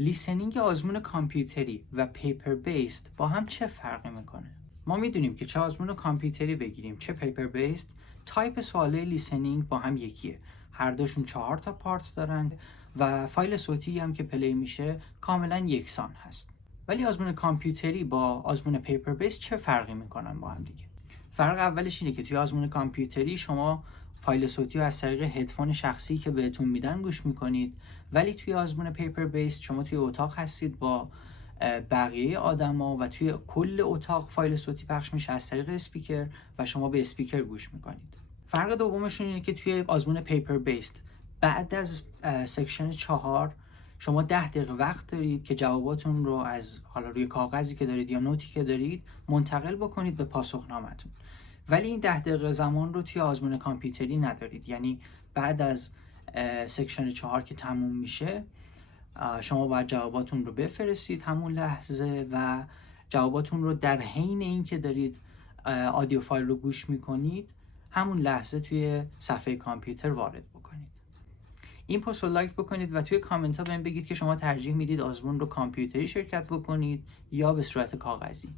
لیسنینگ آزمون کامپیوتری و پیپر بیسد با هم چه فرقی میکنه؟ ما میدونیم که چه آزمون کامپیوتری بگیریم چه پیپر بیسد، تایپ سوالای لیسنینگ با هم یکیه. هر دوشون 4 تا پارت دارن و فایل صوتی هم که پلی میشه کاملا یکسان هست. ولی آزمون کامپیوتری با آزمون پیپر بیسد چه فرقی میکنن با هم دیگه؟ فرق اولش اینه که توی آزمون کامپیوتری شما فایل صوتی رو از طریق هدفون شخصی که بهتون میدن گوش میکنید، ولی توی آزمون پیپر بیسد شما توی اتاق هستید با بقیه آدما و توی کل اتاق فایل صوتی پخش میشه از طریق اسپیکر و شما به اسپیکر گوش میکنید. فرق دومشون اینه که توی آزمون پیپر بیسد بعد از سکشن 4 شما 10 دقیقه وقت دارید که جواباتون رو از حالا روی کاغذی که دارید یا نوتی که دارید منتقل بکنید به پاسخنامه‌تون. ولی این 10 دقیقه زمان رو توی آزمون کامپیوتری ندارید. یعنی بعد از سکشن 4 که تموم میشه شما باید جواباتون رو بفرستید همون لحظه و جواباتون رو در حین این که دارید آدیو فایل رو گوش میکنید همون لحظه توی صفحه کامپیوتر وارد بکنید. این پست رو لایک بکنید و توی کامنت ها بهم بگید که شما ترجیح میدید آزمون رو کامپیوتری شرکت بکنید یا به صورت کاغذی.